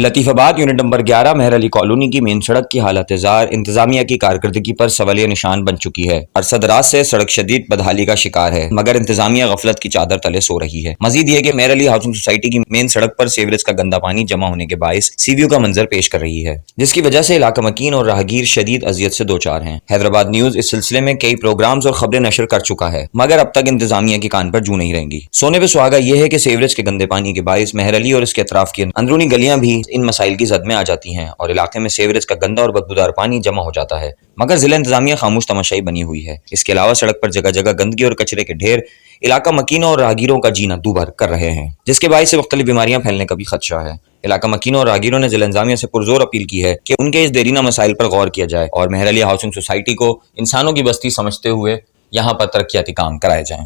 Latifabad unit number 11 मेहर Ali colony की main सड़क की हालत जार इंतजामिया की कारकर्दगी पर सवालिया निशान बन चुकी है। अरसद रात से सड़क शदीद बदहाली का शिकार है, मगर इंतजामिया गफलत की चादर तले सो रही है। मजीद ये कि मेहर अली हाउसिंग सोसाइटी की मेन सड़क पर सीवरेज का गंदा पानी जमा होने के बायस सीवियों का मंजर पेश कर रही है, जिसकी वजह से इलाका मकीन और राहगीर शदीद अजियत से दो चार हैं। हैदराबाद न्यूज इस सिलसिले में कई प्रोग्राम्स और खबरें नशर कर चुका है, मगर अब तक इंतजामिया की कान पर जू नहीं रहेंगी। सोने पे सुहागा यह है कि सीवरेज के गंदे पानी के बायस मेहर अली और इसके अतराफ की अंदरूनी गलियां भी इन मसाइल की जद में आ जाती हैं और इलाके में सीवरेज का गंदा और बदबूदार पानी जमा हो जाता है, मगर जिला इंतजामिया खामोश तमाशाई बनी हुई है। इसके अलावा सड़क पर जगह जगह गंदगी और कचरे के ढेर इलाका मकीनों और राहगीरों का जीना दूभर कर रहे हैं, जिसके बायस से मुख्तलिफ बीमारियां फैलने का भी खदशा है। इलाका मकीनों और राहगीरों ने जिला इंतजामिया से पुरजोर अपील की है कि उनके इस देरीना मसाइल पर गौर किया जाए और मेहर अली हाउसिंग सोसाइटी को इंसानों की बस्ती समझते हुए यहाँ पर तरक्याती काम कराए जाएं।